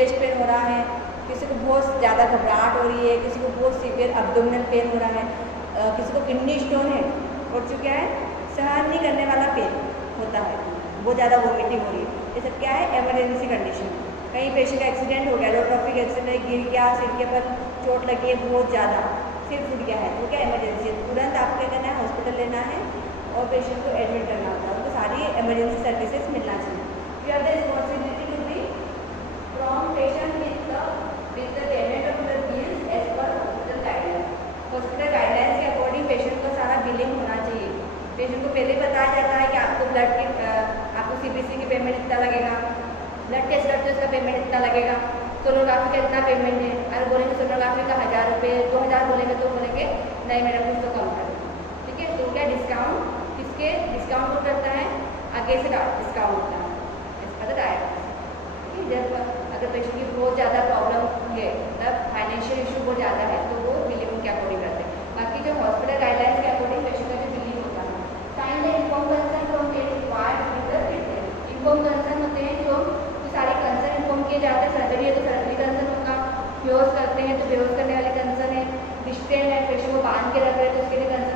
Chest pain हो रहा है, किसी को बहुत ज़्यादा घबराहट हो रही है, किसी को बहुत सीवियर अब्डोमिनल पेन हो रहा है, किसी को किडनी स्टोन है और जो क्या है सहन नहीं करने वाला पेन होता है, बहुत ज़्यादा वोमिटिंग हो रही है, ये सब क्या है एमरजेंसी कंडीशन। कहीं पेशेंट का एक्सीडेंट हो गया, रोड ट्रैफिक एक्सीडेंट, गिर गया, सिर के पर चोट लगी है बहुत ज़्यादा, सिर फूट गया है, तो क्या एमरजेंसी है, तुरंत आपको क्या करना है हॉस्पिटल लेना है और पेशेंट को एडमिट करना होता है, उनको सारी एमरजेंसी सर्विसेज मिलना चाहिए। You have the responsibility to be from patient with the payment of the bills as per hospital guideline. Hospital guidelines के अकॉर्डिंग पेशेंट को सारा बिलिंग होना चाहिए। पेशेंट को पहले बताया जाता है कि आपको ब्लड की आपको CBC की पेमेंट इतना लगेगा, ब्लड टेस्ट करते हैं उसका पेमेंट इतना लगेगा, सोनोग्राफी का इतना पेमेंट है। अगर बोलेंगे सोनोग्राफी का 1000 रुपये 2000 बोलेंगे तो बोलेंगे नहीं मैडम कुछ तो कम करो, ठीक है। तो क्या डिस्काउंट किसके डिस्काउंट को करता है, आगे से डिस्काउंट होता है, इसका डायरेक्ट। जब अगर पेशेंट की बहुत ज़्यादा प्रॉब्लम है, मतलब फाइनेंशियल इशू बहुत ज़्यादा है, तो वो बिलिंग के अकॉर्डिंग करते हैं। बाकी जो हॉस्पिटल गाइडलाइंस के अकॉर्डिंग पेशेंट का जो बिलिंग होता है, sign the informed consent from date required with the treatment. Informed consent होते हैं जो सारे कंसर्न इन्फॉर्म किए जाते हैं। सर्जरी है तो सर्जरी कंसर्न होगा, बेहोश करते हैं तो बेहोश करने वाले कंसर्न है, रिस्ट्रेन है पेशेंट को बांध के रख रहे हैं तो उसके लिए कंसर्न